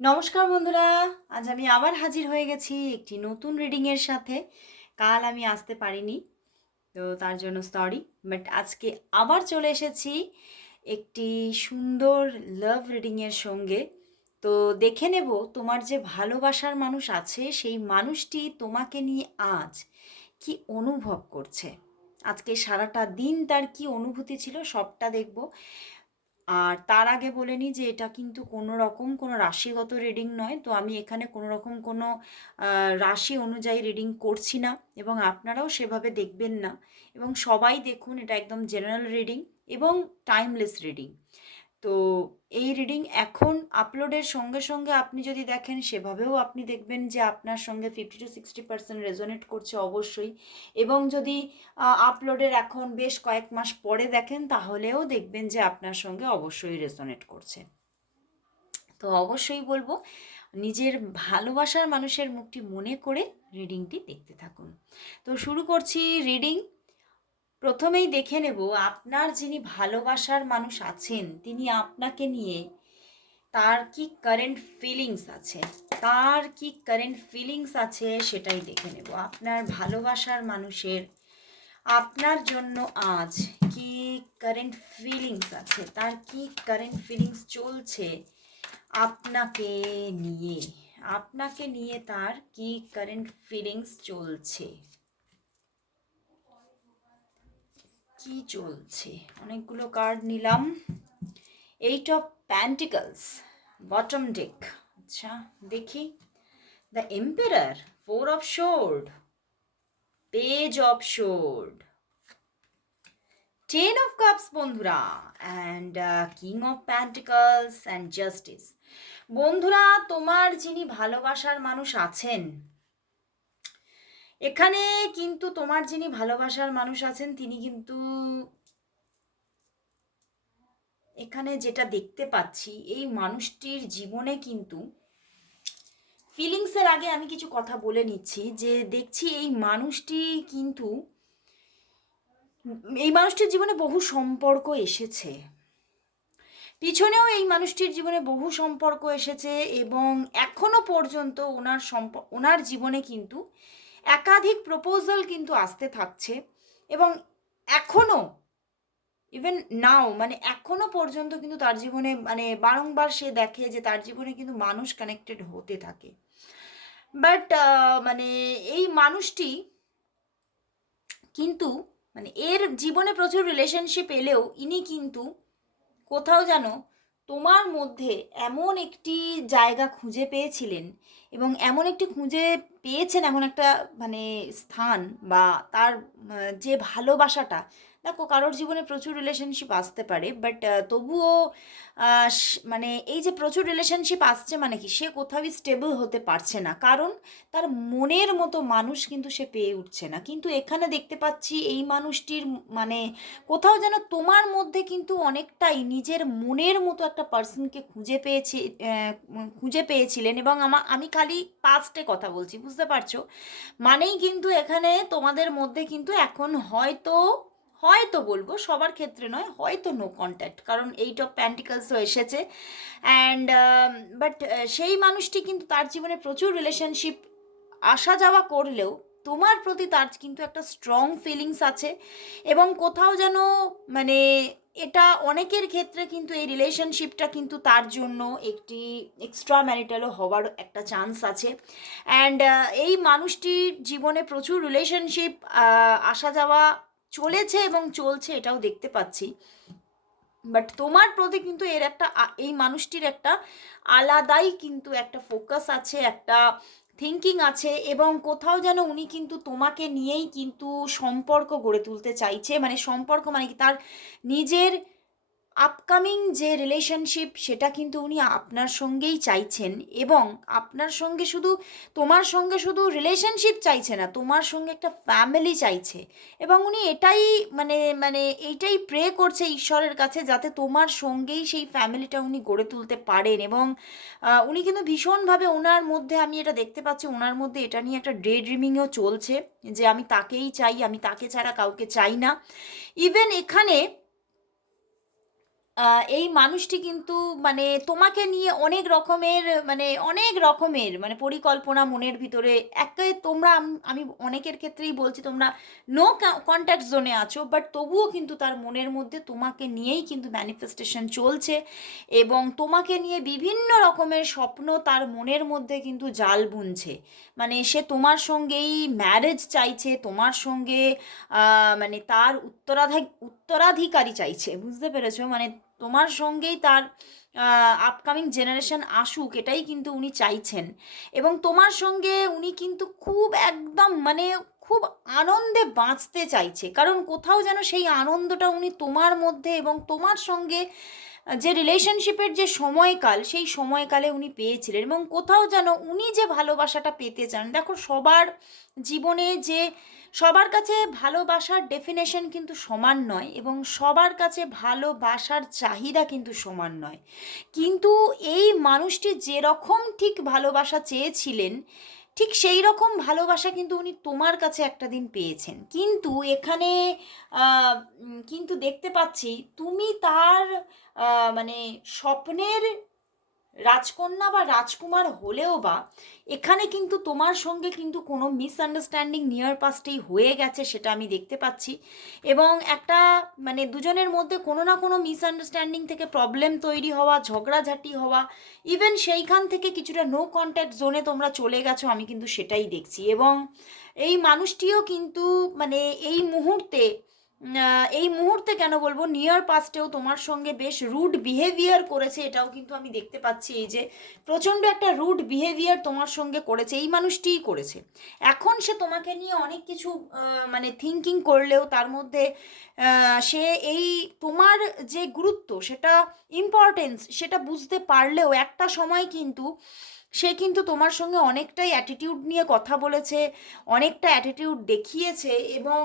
নমস্কার বন্ধুরা, আজ আমি আবার হাজির হয়ে গেছি একটি নতুন রিডিংয়ের সাথে। কাল আমি আসতে পারিনি, তো তার জন্য সরি বাট আজকে আবার চলে এসেছি একটি সুন্দর লাভ রিডিংয়ের সঙ্গে। তো দেখে নেব তোমার যে ভালোবাসার মানুষ আছে, সেই মানুষটি তোমাকে নিয়ে আজ কি অনুভব করছে। আজকে সারাটা দিন তার কি অনুভূতি ছিল সবটা দেখব। আর তার আগে বলে নিই যে এটা কিন্তু কোনো রকম কোনো রাশিগত রিডিং নয়। তো আমি এখানে কোনো রকম কোনো রাশি অনুযায়ী রিডিং করছি না এবং আপনারাও সেভাবে দেখবেন না। এবং সবাই দেখুন এটা একদম জেনারেল রিডিং এবং টাইমলেস রিডিং তো এই রিডিং এখন আপলোডের সঙ্গে সঙ্গে আপনি যদি দেখেন সেভাবেও আপনি দেখবেন যে আপনার সঙ্গে fifty to sixty percent resonate করছে অবশ্যই। এবং যদি আপলোডের এখন বেশ কয়েক মাস পরে দেখেন তাহলেও দেখবেন যে আপনার সঙ্গে অবশ্যই রেজোনেট করছে। তো অবশ্যই বলব, নিজের ভালোবাসার মানুষের মুখটি মনে করে রিডিংটি দেখতে থাকুন। তো শুরু করছি রিডিং প্রথমেই দেখে নেব আপনার যিনি ভালোবাসার মানুষ আছেন, তিনি আপনাকে নিয়ে তার কি কারেন্ট ফিলিংস আছে? তার কি কারেন্ট ফিলিংস আছে সেটাই দেখে নেব। আপনার ভালোবাসার মানুষের আপনার জন্য আজ কি কারেন্ট ফিলিংস আছে? তার কি কারেন্ট ফিলিংস চলছে আপনাকে নিয়ে? আপনাকে নিয়ে তার কি কারেন্ট ফিলিংস চলছে? কি চলছে? অনেকগুলো কার্ড নিলাম। Eight of pentacles bottom deck আচ্ছা দেখি। The emperor four of swords page of swords ten of cups বন্ধুরা। And king of pentacles and justice বন্ধুরা, তোমার যিনি ভালোবাসার মানুষ আছেন এখানে কিন্তু তোমার যিনি ভালোবাসার মানুষ আছেন, তিনি কিন্তু এখানে যেটা দেখতে পাচ্ছি, এই মানুষটির জীবনে কিন্তু ফিলিংসের আগে আমি কিছু কথা বলে নিচ্ছি, যে দেখছি এই মানুষটি কিন্তু, এই মানুষটির জীবনে বহু সম্পর্ক এসেছে। পিছনেও এই মানুষটির জীবনে বহু সম্পর্ক এসেছে এবং এখনও পর্যন্ত ওনার সম্প, ওনার জীবনে কিন্তু একাধিক প্রপোজাল কিন্তু আসতে থাকছে এবং এখনও ইভেন নাও মানে এখনও পর্যন্ত কিন্তু তার জীবনে মানে বারংবার সে দেখে যে তার জীবনে কিন্তু মানুষ কানেক্টেড হতে থাকে। বাট মানে এই মানুষটি কিন্তু মানে এর জীবনে প্রচুর রিলেশনশিপ এলেও ইনি কিন্তু কোথাও যেন তোমার মধ্যে এমন একটি জায়গা খুঁজে পেয়েছিলেন এবং এমন একটি খুঁজে পেয়েছেন এমন একটা মানে স্থান বা তার যে ভালোবাসাটা দেখো, কারোর জীবনে প্রচুর রিলেশনশিপ আসতে পারে বাট তবুও মানে এই যে প্রচুর রিলেশনশিপ আসছে মানে কি, সে কোথাওই স্টেবল হতে পারছে না। কারণ তার মনের মতো মানুষ কিন্তু সে পেয়ে উঠছে না। কিন্তু এখানে দেখতে পাচ্ছি এই মানুষটির মানে কোথাও যেন তোমার মধ্যে কিন্তু অনেকটাই নিজের মনের মতো একটা পার্সনকে খুঁজে পেয়েছি খুঁজে পেয়েছিলেন এবং আমা, আমি খালি পাস্টে কথা বলছি, বুঝতে পারছ? মানেই কিন্তু এখানে তোমাদের মধ্যে কিন্তু এখন হয়তো হয়তো বলব, সবার ক্ষেত্রে নয়, হয়তো নো কন্ট্যাক্ট কারণ এইট অফ প্যান্টিকালসও এসেছে। অ্যান্ড বাট সেই মানুষটি কিন্তু তার জীবনে প্রচুর রিলেশনশিপ আসা যাওয়া করলেও তোমার প্রতি তার কিন্তু একটা স্ট্রং ফিলিংস আছে। এবং কোথাও যেন মানে এটা অনেকের ক্ষেত্রে কিন্তু এই রিলেশনশিপটা কিন্তু তার জন্য একটি এক্সট্রা ম্যারিটালও হওয়ার একটা চান্স আছে। অ্যান্ড এই মানুষটির জীবনে প্রচুর রিলেশনশিপ আসা যাওয়া চলেছে এবং চলছে এটাও দেখতে পাচ্ছি। বাট তোমার প্রতি কিন্তু এর একটা এই মানুষটির একটা আলাদাই কিন্তু একটা ফোকাস আছে, একটা থিঙ্কিং আছে এবং কোথাও যেন উনি কিন্তু তোমাকে নিয়েই কিন্তু সম্পর্ক গড়ে তুলতে চাইছে। মানে সম্পর্ক মানে কি? তার নিজের আপকামিং যে রিলেশনশিপ সেটা কিন্তু উনি আপনার সঙ্গেই চাইছেন এবং আপনার সঙ্গে শুধু, তোমার সঙ্গে শুধু রিলেশনশিপ চাইছে না, তোমার সঙ্গে একটা ফ্যামিলি চাইছে এবং উনি এটাই মানে মানে এইটাই প্রে করছে ঈশ্বরের কাছে যাতে তোমার সঙ্গেই সেই ফ্যামিলিটা উনি গড়ে তুলতে পারেন এবং উনি কিন্তু ভীষণভাবে ওনার মধ্যে, আমি এটা দেখতে পাচ্ছি, ওনার মধ্যে এটা নিয়ে একটা ডে ড্রিমিংও চলছে যে আমি তাকেই চাই, আমি তাকে ছাড়া কাউকে চাই না। ইভেন এখানে এই মানুষটি কিন্তু মানে তোমাকে নিয়ে অনেক রকমের মানে অনেক রকমের মানে পরিকল্পনা মনের ভিতরে একে তোমরা আমি অনেকের ক্ষেত্রেই বলছি তোমরা নো কন্ট্যাক্ট জোনে আছো বাট তবুও কিন্তু তার মনের মধ্যে তোমাকে নিয়েই কিন্তু ম্যানিফেস্টেশন চলছে এবং তোমাকে নিয়ে বিভিন্ন রকমের স্বপ্ন তার মনের মধ্যে কিন্তু জাল বুনছে। মানে সে তোমার সঙ্গেই ম্যারেজ চাইছে, তোমার সঙ্গে মানে তার উত্তরাধিক উত্তরাধিকারী চাইছে, বুঝতে পেরেছ? মানে তোমার সঙ্গেই তার আপকামিং জেনারেশন আসুক, এটাই কিন্তু উনি চাইছেন। এবং তোমার সঙ্গে উনি কিন্তু খুব একদম মানে খুব আনন্দে বাঁচতে চাইছে। কারণ কোথাও যেন সেই আনন্দটা উনি তোমার মধ্যে এবং তোমার সঙ্গে, যে রিলেশনশিপের যে সময়কাল, সেই সময়কালে উনি পেয়েছিলেন। এবং কোথাও যেন উনি যে ভালোবাসাটা পেতে চান, দেখো সবার জীবনে যে সবার কাছে ভালোবাসার ডেফিনেশন কিন্তু সমান নয় এবং সবার কাছে ভালোবাসার চাহিদা কিন্তু সমান নয়। কিন্তু এই মানুষটি যেরকম ঠিক ভালোবাসা চেয়েছিলেন, ঠিক সেই রকম ভালোবাসা কিন্তু উনি তোমার কাছে একটা দিন পেয়েছেন। কিন্তু এখানে কিন্তু দেখতে পাচ্ছি তুমি তার মানে স্বপ্নের রাজকন্যা বা রাজকুমার হলেও বা, এখানে কিন্তু তোমার সঙ্গে কিন্তু কোনো মিসআন্ডারস্ট্যান্ডিং নিয়ার পাস্টেই হয়ে গেছে সেটা আমি দেখতে পাচ্ছি। এবং একটা মানে দুজনের মধ্যে কোনো না কোনো মিসআন্ডারস্ট্যান্ডিং থেকে প্রবলেম তৈরি হওয়া, ঝগড়াঝাটি হওয়া ইভেন সেইখান থেকে কিছুটা নো কন্ট্যাক্ট জোনে তোমরা চলে গেছো আমি কিন্তু সেটাই দেখছি। এবং এই মানুষটিও কিন্তু মানে এই মুহূর্তে এই মুহূর্তে কেন বলব নিয়ার পাস্টেও তোমার সঙ্গে বেশ রুড বিহেভিয়ার করেছে, এটাও কিন্তু আমি দেখতে পাচ্ছি, এই যে প্রচণ্ড একটা রুড বিহেভিয়ার তোমার সঙ্গে করেছে, এই মানুষটিই করেছে। এখন সে তোমাকে নিয়ে অনেক কিছু মানে থিঙ্কিং করলেও তার মধ্যে সে এই তোমার যে গুরুত্ব, সেটা ইম্পর্টেন্স সেটা বুঝতে পারলেও একটা সময় কিন্তু সে কিন্তু তোমার সঙ্গে অনেকটাই অ্যাটিটিউড নিয়ে কথা বলেছে, অনেকটা অ্যাটিটিউড দেখিয়েছে এবং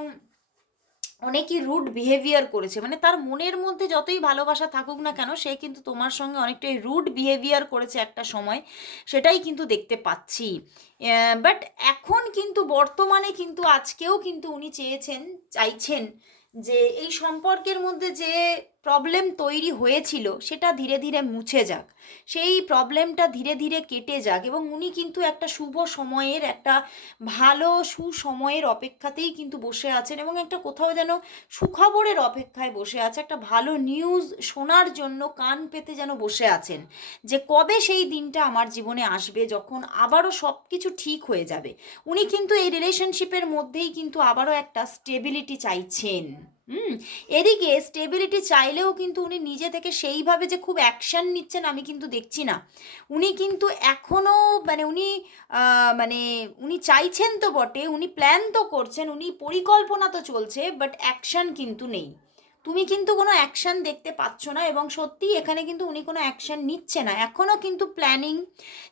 অনেকই রুড বিহেভিয়ার করেছে। মানে তার মনের মধ্যে যতই ভালোবাসা থাকুক না কেন, সে কিন্তু তোমার সঙ্গে অনেকটাই রুড বিহেভিয়ার করেছে একটা সময়, সেটাই কিন্তু দেখতে পাচ্ছি। বাট এখন কিন্তু, বর্তমানে কিন্তু, আজকেও কিন্তু উনি চেয়েছেন, চাইছেন যে এই সম্পর্কের মধ্যে যে প্রবলেম তৈরি হয়েছিল, সেটা ধীরে ধীরে মুছে যাক। সেই প্রবলেমটা ধীরে ধীরে কেটে যাক এবং উনি কিন্তু একটা শুভ সময়ের, একটা ভালো সুসময়ের অপেক্ষাতেই কিন্তু বসে আছেন এবং একটা কোথাও যেন সুখবরের অপেক্ষায় বসে আছে, একটা ভালো নিউজ শোনার জন্য কান পেতে যেন বসে আছেন যে কবে সেই দিনটা আমার জীবনে আসবে যখন আবারও সব কিছু ঠিক হয়ে যাবে। উনি কিন্তু এই রিলেশনশিপের মধ্যেই কিন্তু আবারও একটা স্টেবিলিটি চাইছেন। হুম? এদিকে স্টেবিলিটি চাইলেও কিন্তু উনি নিজে থেকে সেইভাবে যে খুব অ্যাকশন নিচ্ছেন আমি কিন্তু দেখছি না। উনি কিন্তু এখনও মানে উনি মানে উনি চাইছেন তো বটে, উনি প্ল্যান তো করছেন, উনি পরিকল্পনা তো চলছে বাট অ্যাকশন কিন্তু নেই। তুমি কিন্তু কোনো অ্যাকশন দেখতে পাচ্ছ না এবং সত্যিই এখানে কিন্তু উনি কোনো অ্যাকশন নিচ্ছে না। এখনও কিন্তু প্ল্যানিং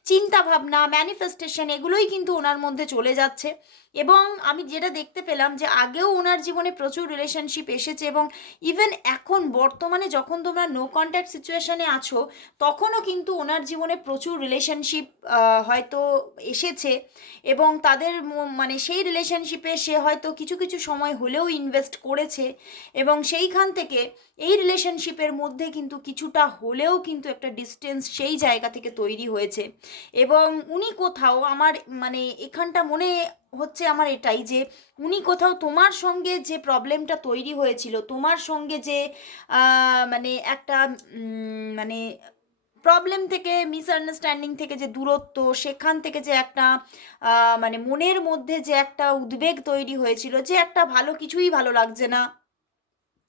চিন্তা ভাবনা ম্যানিফেস্টেশন এগুলোই কিন্তু ওনার মধ্যে চলে যাচ্ছে। এবং আমি যেটা দেখতে পেলাম যে আগেও ওনার জীবনে প্রচুর রিলেশনশিপ এসেছে এবং ইভেন এখন বর্তমানে যখন তোমরা নো কন্ট্যাক্ট সিচুয়েশনে আছো, তখনও কিন্তু ওনার জীবনে প্রচুর রিলেশনশিপ হয়তো এসেছে এবং তাদের মানে সেই রিলেশনশিপে সে হয়তো কিছু কিছু সময় হলেও ইনভেস্ট করেছে এবং সেইখান থেকে এই রিলেশনশিপের মধ্যে কিন্তু কিছুটা হলেও কিন্তু একটা ডিস্টেন্স সেই জায়গা থেকে তৈরি হয়েছে এবং উনি কোথাও আমার মানে এখানটা মনে হচ্ছে আমার এটাই যে, উনি কোথাও তোমার সঙ্গে যে প্রবলেমটা তৈরি হয়েছিল, তোমার সঙ্গে যে মানে একটা মানে প্রবলেম থেকে মিসআন্ডারস্ট্যান্ডিং থেকে যে দূরত্ব, সেখান থেকে যে একটা মানে মনের মধ্যে যে একটা উদ্বেগ তৈরি হয়েছিল, যে একটা ভালো কিছুই ভালো লাগছে না।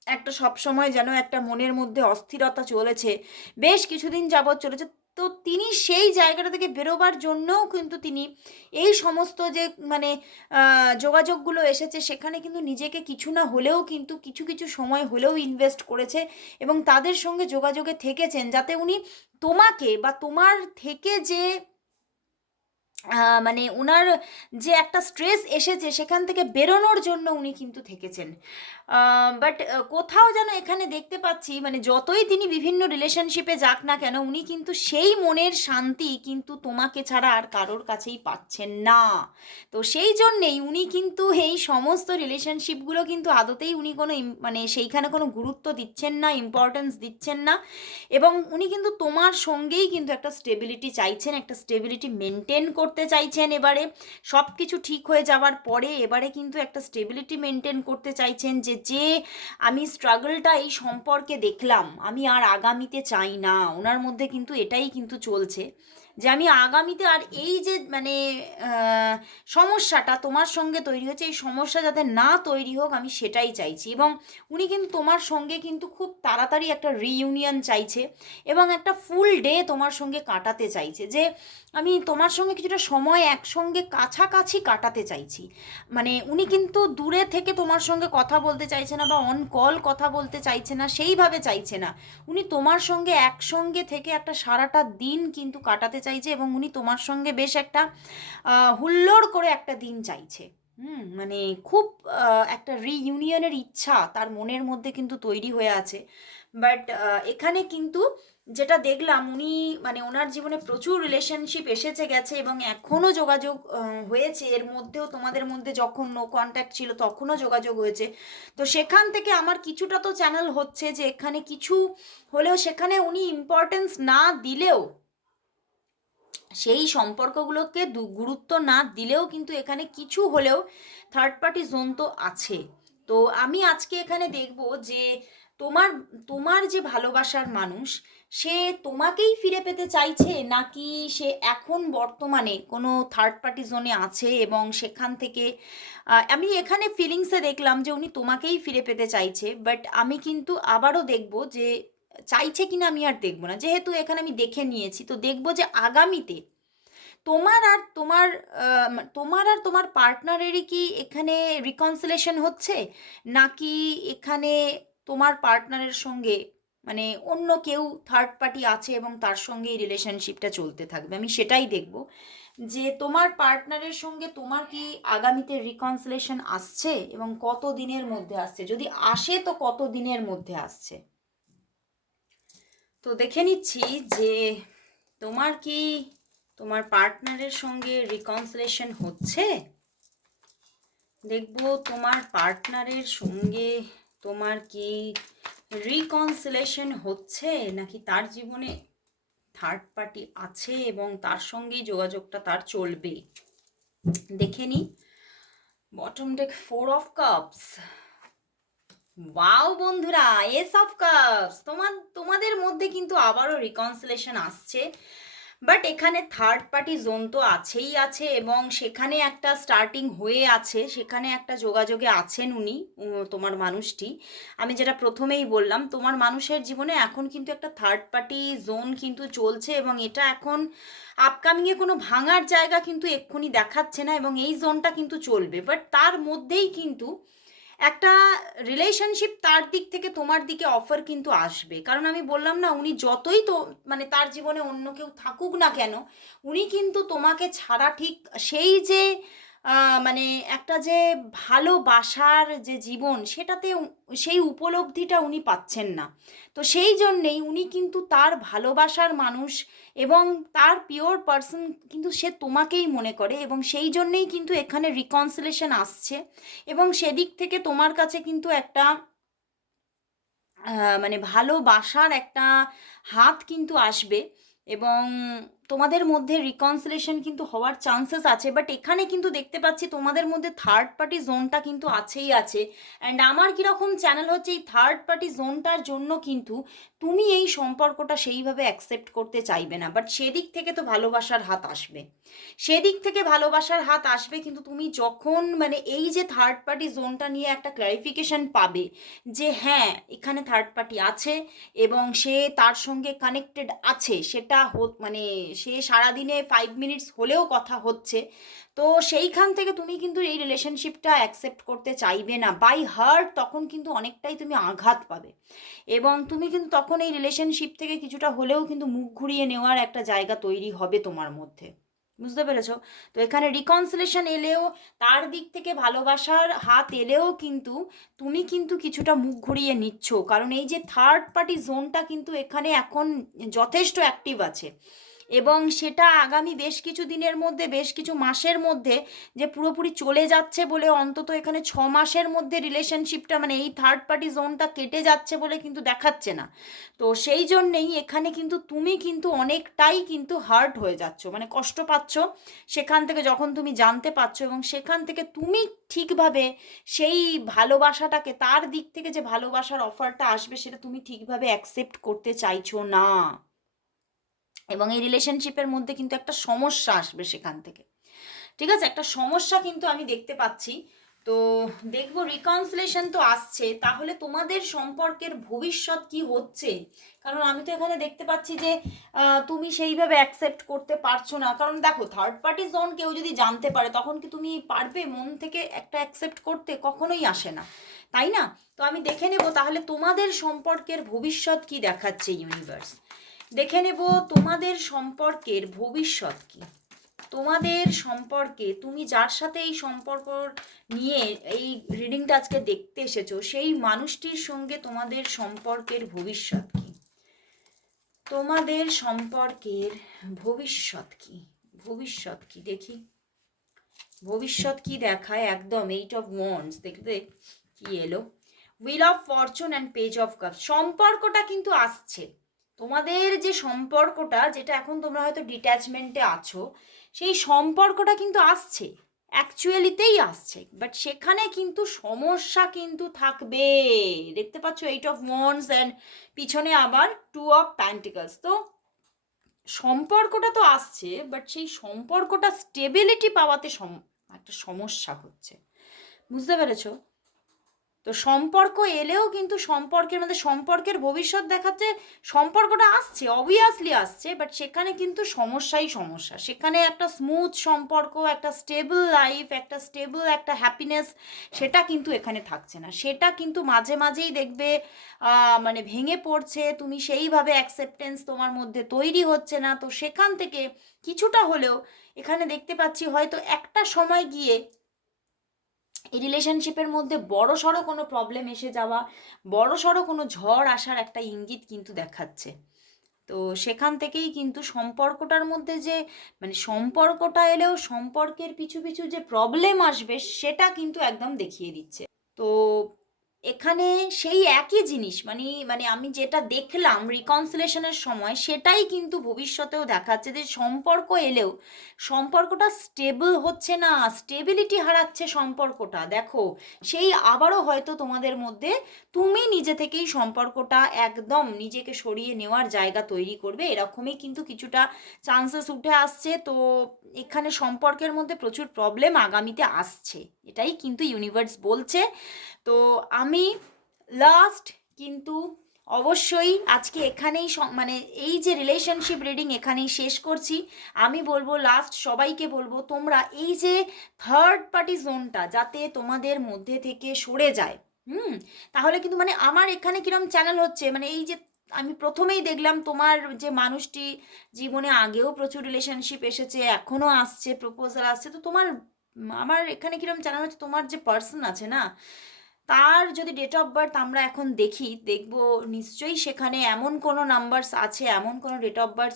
একটা সব সময় যেন একটা মনের মধ্যে অস্থিরতা চলেছে। বেশ কিছুদিন যাবৎ চলেছে। তো তিনি সেই জায়গাটা থেকে বেরোবার জন্যও কিন্তু তিনি এই সমস্ত যে মানে যোগাযোগগুলো এসেছে, সেখানে কিন্তু নিজেকে কিছু না হলেও কিন্তু কিছু কিছু সময় হলেও ইনভেস্ট করেছে এবং তাদের সঙ্গে যোগাযোগে থেকেছেন যাতে উনি তোমাকে বা তোমার থেকে যে মানে ওনার যে একটা স্ট্রেস এসেছে সেখান থেকে বেরোনোর জন্য উনি কিন্তু থেকেছেন। বাট কোথাও যেন এখানে দেখতে পাচ্ছি মানে যতই তিনি বিভিন্ন রিলেশনশিপে যাক না কেন, উনি কিন্তু সেই মনের শান্তি কিন্তু তোমাকে ছাড়া আর কারোর কাছেই পাচ্ছেন না। তো সেই জন্যেই উনি কিন্তু এই সমস্ত রিলেশনশিপগুলো কিন্তু আদতেই উনি কোনো মানে সেইখানে কোনো গুরুত্ব দিচ্ছেন না ইম্পর্টেন্স দিচ্ছেন না, এবং উনি কিন্তু তোমার সঙ্গেই কিন্তু একটা স্টেবিলিটি চাইছেন, একটা স্টেবিলিটি মেনটেন করতে চাইছেন এবারে। সব কিছু ঠিক হয়ে যাওয়ার পরে এবারে কিন্তু একটা স্টেবিলিটি মেনটেন করতে চাইছেন যে যে আমি স্ট্রাগলটা এই সম্পর্কে দেখলাম, আমি আর আগামীতে চাই না, ওনার মধ্যে কিন্তু এটাই কিন্তু চলছে। যে আমি আগামীতে আর এই যে মানে সমস্যাটা তোমার সঙ্গে তৈরি হয়েছে, এই সমস্যা যাতে না তৈরি হোক, আমি সেটাই চাইছি। এবং উনি কিন্তু তোমার সঙ্গে কিন্তু খুব তাড়াতাড়ি একটা রিইউনিয়ন চাইছে এবং একটা ফুল ডে তোমার সঙ্গে কাটাতে চাইছে। যে আমি তোমার সঙ্গে কিছুটা সময় একসঙ্গে কাছাকাছি কাটাতে চাইছি। মানে উনি কিন্তু দূরে থেকে তোমার সঙ্গে কথা বলতে চাইছে না বা অন কল কথা বলতে চাইছে না, সেইভাবে চাইছে না। উনি তোমার সঙ্গে একসঙ্গে থেকে একটা সারাটা দিন কিন্তু কাটাতে চাইছে এবং উনি তোমার সঙ্গে বেশ একটা হুল্লোড় করে একটা দিন চাইছে। হুম মানে খুব একটা রিইউনিয়নের ইচ্ছা তার মনের মধ্যে কিন্তু তৈরি হয়ে আছে। বাট এখানে কিন্তু যেটা দেখলাম উনি মানে ওনার জীবনে প্রচুর রিলেশনশিপ এসেছে, গেছে এবং এখনও যোগাযোগ হয়েছে। এর মধ্যেও তোমাদের মধ্যে যখন নো কন্ট্যাক্ট ছিল তখনও যোগাযোগ হয়েছে। তো সেখান থেকে আমার কিছুটা তো চ্যানেল হচ্ছে যে এখানে কিছু হলেও সেখানে উনি ইম্পর্টেন্স না দিলেও সেই সম্পর্কগুলোকে গুরুত্ব না দিলেও কিন্তু এখানে কিছু হলেও থার্ড পার্টি জোন তো আছে। তো আমি আজকে এখানে দেখব যে তোমার তোমার যে ভালোবাসার মানুষ, সে তোমাকেই ফিরে পেতে চাইছে নাকি সে এখন বর্তমানে কোনো থার্ড পার্টি জোনে আছে এবং সেখান থেকে আমি এখানে ফিলিংসে দেখলাম যে উনি তোমাকেই ফিরে পেতে চাইছে বাট আমি কিন্তু আবারও দেখব যে চাইছে কিনা আমি আর দেখব না। যেহেতু এখানে আমি দেখে নিয়েছি, তো দেখব যে আগামীতে তোমার আর তোমার তোমার আর তোমার পার্টনারেরই কি এখানে রিকনসিলেশন হচ্ছে? নাকি এখানে তোমার পার্টনারের সঙ্গে মানে অন্য কেউ থার্ড পার্টি আছে এবং তার সঙ্গে এই রিলেশনশিপটা চলতে থাকবে? আমি সেটাই দেখব। যে তোমার পার্টনারের সঙ্গে তোমার কি আগামীতে রিকনসিলেশন আসছে এবং কত দিনের মধ্যে আসছে? যদি আসে, তো কত দিনের মধ্যে আসছে? তো দেখে নিচ্ছি যে তোমার কি তোমার পার্টনারের সঙ্গে রিকনসিলেশন হচ্ছে? দেখব তোমার পার্টনারের সঙ্গে তোমার কি রিকনসিলেশন হচ্ছে নাকি তার জীবনে থার্ড পার্টি আছে এবং তার সঙ্গেই যোগাযোগটা তার চলবে? দেখে নি। Bottom deck four of cups wow বন্ধুরা এস অফ কাপস তোমার, তোমাদের মধ্যে কিন্তু আবারও রিকনসিলেশন আসছে। বাট এখানে থার্ড পার্টি জোন তো আছেই আছে এবং সেখানে একটা স্টার্টিং হয়ে আছে। সেখানে একটা যোগাযোগে আছেন উনি তোমার মানুষটি। আমি যেটা প্রথমেই বললাম, তোমার মানুষের জীবনে এখন কিন্তু একটা থার্ড পার্টি জোন কিন্তু চলছে এবং এটা এখন আপকামিংয়ে কোনো ভাঙার জায়গা কিন্তু এক্ষুনি দেখাচ্ছে না এবং এই জোনটা কিন্তু চলবে। বাট তার মধ্যেই কিন্তু একটা রিলেশনশিপ তার দিক থেকে তোমার দিকে অফার কিন্তু আসবে। কারণ আমি বললাম না, উনি যতই তো মানে তার জীবনে অন্য কেউ থাকুক না কেন, উনি কিন্তু তোমাকে ছাড়া ঠিক সেই যে মানে একটা যে ভালোবাসার যে জীবন, সেটাতে সেই উপলব্ধিটা উনি পাচ্ছেন না। তো সেই জন্যেই উনি কিন্তু তার ভালোবাসার মানুষ এবং তার পিওর পার্সন কিন্তু সে তোমাকেই মনে করে এবং সেই জন্যেই কিন্তু এখানে রিকনসিলেশন আসছে এবং সেদিক থেকে তোমার কাছে কিন্তু একটা মানে ভালোবাসার একটা হাত কিন্তু আসবে এবং তোমাদের মধ্যে রিকনসিলেশন কিন্তু হওয়ার চান্সেস আছে বাট এখানে কিন্তু দেখতে পাচ্ছি তোমাদের মধ্যে থার্ড পার্টি জোনটা কিন্তু আছেই আছে। অ্যান্ড আমার কীরকম চ্যানেল হচ্ছে এই থার্ড পার্টি জোনটার জন্য কিন্তু তুমি এই সম্পর্কটা সেইভাবে অ্যাকসেপ্ট করতে চাইবে না বাট সেদিক থেকে তো ভালোবাসার হাত আসবে। সেদিক থেকে ভালোবাসার হাত আসবে কিন্তু তুমি যখন মানে এই যে থার্ড পার্টি জোনটা নিয়ে একটা ক্লারিফিকেশন পাবে যে হ্যাঁ এখানে থার্ড পার্টি আছে এবং সে তার সঙ্গে কানেক্টেড আছে, সেটা মানে সে সারাদিনে ফাইভ মিনিটস হলেও কথা হচ্ছে, তো সেইখান থেকে তুমি কিন্তু এই রিলেশনশিপটা অ্যাকসেপ্ট করতে চাইবে না। বাই হার্ট তখন কিন্তু অনেকটাই তুমি আঘাত পাবে। এবং তুমি কিন্তু তখন এই রিলেশনশিপ থেকে কিছুটা হলেও কিন্তু মুখ ঘুরিয়ে নেওয়ার একটা জায়গা তৈরি হবে তোমার মধ্যে। বুঝতে পেরেছ? তো এখানে রিকনসিলেশন এলেও, তার দিক থেকে ভালোবাসার হাত এলেও কিন্তু তুমি কিন্তু কিছুটা মুখ ঘুরিয়ে নিচ্ছ। কারণ এই যে থার্ড পার্টি জোনটা কিন্তু এখানে এখন যথেষ্ট অ্যাক্টিভ আছে। এবং সেটা আগামী বেশ কিছু দিনের মধ্যে, বেশ কিছু মাসের মধ্যে যে পুরোপুরি চলে যাচ্ছে বলে অন্তত এখানে ছ মাসের মধ্যে রিলেশনশিপটা মানে এই থার্ড পার্টি জোনটা কেটে যাচ্ছে বলে কিন্তু দেখাচ্ছে না। তো সেই জন্যেই এখানে কিন্তু তুমি কিন্তু অনেকটাই কিন্তু হার্ট হয়ে যাচ্ছ মানে কষ্ট পাচ্ছ সেখান থেকে যখন তুমি জানতে পারছ এবং সেখান থেকে তুমি ঠিকভাবে সেই ভালোবাসাটাকে, তার দিক থেকে যে ভালোবাসার অফারটা আসবে সেটা তুমি ঠিকভাবে অ্যাকসেপ্ট করতে চাইছো না। এবং এই রিলেশনশিপের মধ্যে কিন্তু একটা সমস্যা আসবে সেখান থেকে। ঠিক আছে? একটা সমস্যা কিন্তু আমি দেখতে পাচ্ছি। তো দেখব রিকনসিলেশন তো আসছে। তাহলে তোমাদের সম্পর্কের ভবিষ্যৎ কি হচ্ছে? কারণ আমি তো এখানে দেখতে পাচ্ছি যে তুমি সেইভাবে অ্যাকসেপ্ট করতে পারছ না। কারণ দেখো থার্ড পার্টি জোন কেউ যদি জানতে পারে, তখন কি তুমি পারবে মন থেকে একটা অ্যাকসেপ্ট করতে? কখনোই আসে না। তাই না? তো আমি দেখে নেব, তাহলে তোমাদের সম্পর্কের ভবিষ্যৎ কি দেখাচ্ছে ইউনিভার্স দেখে নেব তোমাদের সম্পর্কের ভবিষ্যৎ কি। তোমাদের সম্পর্কে তুমি যার সাথে এই সম্পর্ক নিয়ে এই রিডিংটা আজকে দেখতে এসেছ, সেই মানুষটির সঙ্গে তোমাদের সম্পর্কের ভবিষ্যৎ কি। তোমাদের সম্পর্কের ভবিষ্যৎ কি ভবিষ্যৎ কি দেখি। ভবিষ্যৎ কি দেখায় একদম এইট অফ ওয়ান্স দেখতে কি এলো। Wheel of fortune and page of cup সম্পর্কটা কিন্তু আসছে। তোমাদের যে সম্পর্কটা, যেটা এখন তোমরা হয়তো ডিট্যাচমেন্টে আছো, সেই সম্পর্কটা কিন্তু আসছে অ্যাকচুয়ালিতেই আসছে বাট সেখানে কিন্তু সমস্যা কিন্তু থাকবে। দেখতে পাচ্ছ এইট অফ ওয়ান্স অ্যান্ড পিছনে আবার টু অফ প্যান্টিকলস তো সম্পর্কটা তো আসছে বাট সেই সম্পর্কটা স্টেবিলিটি পাওয়াতে সম- একটা সমস্যা হচ্ছে। বুঝতে পেরেছ? তো সম্পর্ক এলেও কিন্তু সম্পর্কের মধ্যে সম্পর্কের ভবিষ্যৎ দেখাচ্ছে, সম্পর্কটা আসছে অবভিয়াসলি আসছে বাট সেখানে কিন্তু সমস্যাই সমস্যা। সেখানে একটা স্মুথ সম্পর্ক, একটা স্টেবল লাইফ একটা স্টেবল একটা হ্যাপিনেস সেটা কিন্তু এখানে থাকছে না। সেটা কিন্তু মাঝে মাঝেই দেখবে মানে ভেঙে পড়ছে, তুমি সেইভাবে অ্যাকসেপ্টেন্স তোমার মধ্যে তৈরি হচ্ছে না। তো সেখান থেকে কিছুটা হলেও এখানে দেখতে পাচ্ছি হয়তো একটা সময় গিয়ে রিলেশনশিপের মধ্যে বড় সড়ো কোনো প্রবলেম এসে যাওয়া, বড় সড়ো কোনো ঝড় আসার একটা ইঙ্গিত কিন্তু দেখাচ্ছে। তো সেখান থেকেই কিন্তু সম্পর্কটার মধ্যে যে মানে সম্পর্কটা এলেও সম্পর্কের পিছু পিছু যে প্রবলেম আসবে সেটা কিন্তু একদম দেখিয়ে দিচ্ছে। তো এখানে সেই একই জিনিস মানে মানে আমি যেটা দেখলাম রিকনসিলেশনের সময়, সেটাই কিন্তু ভবিষ্যতেও দেখাচ্ছে যে সম্পর্ক এলেও সম্পর্কটা স্টেবল হচ্ছে না স্টেবিলিটি হারাচ্ছে সম্পর্কটা। দেখো, সেই আবারও হয়তো তোমাদের মধ্যে তুমি নিজে থেকেই সম্পর্কটা একদম নিজেকে সরিয়ে নেওয়ার জায়গা তৈরি করবে, এরকমই কিন্তু কিছুটা চান্সেস উঠে আসছে। তো এখানে সম্পর্কের মধ্যে প্রচুর প্রবলেম আগামীতে আসছে, এটাই কিন্তু ইউনিভার্স বলছে। তো আমি লাস্ট কিন্তু অবশ্যই আজকে এখানেই মানে এই যে রিলেশনশিপ রিডিং এখানেই শেষ করছি। আমি বলব লাস্ট সবাইকে বলব, তোমরা এই যে থার্ড পার্টি জোনটা যাতে তোমাদের মধ্যে থেকে সরে যায়, হুম? তাহলে কিন্তু মানে আমার এখানে কিরম চ্যানেল হচ্ছে মানে এই যে আমি প্রথমেই দেখলাম তোমার যে মানুষটি জীবনে আগেও প্রচুর রিলেশনশিপ এসেছে, এখনও আসছে প্রপোজাল আসছে, তো তোমার, আমার এখানে কিরম চ্যানেল হচ্ছে, তোমার যে পার্সন আছে না তার যদি ডেট অফ বার্থ আমরা এখন দেখি, দেখব নিশ্চয়ই সেখানে এমন কোনো নাম্বারস আছে, এমন কোনো ডেট অফ বার্থ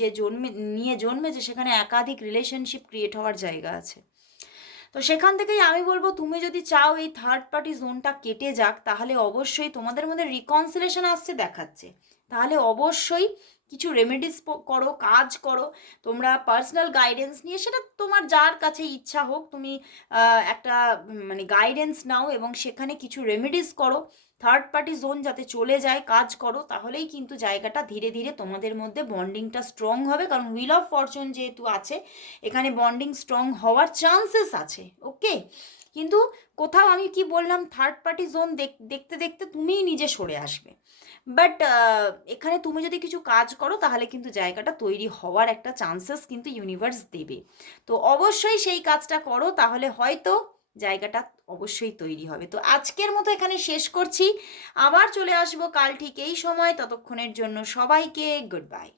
যে জন্মে, নিয়ে জন্মেছে, সেখানে একাধিক রিলেশনশিপ ক্রিয়েট হওয়ার জায়গা আছে। তো সেখান থেকেই আমি বলব, তুমি যদি চাও এই থার্ড পার্টি জোনটা কেটে যাক, তাহলে অবশ্যই তোমাদের মধ্যে রিকনসিলেশন আসছে দেখাচ্ছে। তাহলে অবশ্যই কিছু রেমেডিস করো, কাজ করো, তোমরা পার্সোনাল গাইডেন্স নিয়ে সেটা তোমার যার কাছে ইচ্ছা হোক তুমি একটা মানে গাইডেন্স নাও এবং সেখানে কিছু রেমেডিস করো। থার্ড পার্টি জোন যাতে চলে যায়, কাজ করো, তাহলেই কিন্তু জায়গাটা ধীরে ধীরে তোমাদের মধ্যে বন্ডিংটা স্ট্রং হবে। কারণ হুইল অফ ফরচুন যেহেতু আছে, এখানে বন্ডিং স্ট্রং হওয়ার চান্সেস আছে ওকে কিন্তু কোথাও আমি কি বললাম থার্ড পার্টি জোন দেখতে দেখতে তুমিই নিজে সরে আসবে। বাট এখানে তুমি যদি কিছু কাজ করো, তাহলে কিন্তু জায়গাটা তৈরি হওয়ার একটা চান্সেস কিন্তু ইউনিভার্স দেবে। তো অবশ্যই সেই কাজটা করো, তাহলে হয়তো জায়গাটা অবশ্যই তৈরি হবে। তো আজকের মতো এখানে শেষ করছি। আবার চলে আসব কাল ঠিক এই সময়। ততক্ষণের জন্য সবাইকে গুড বাই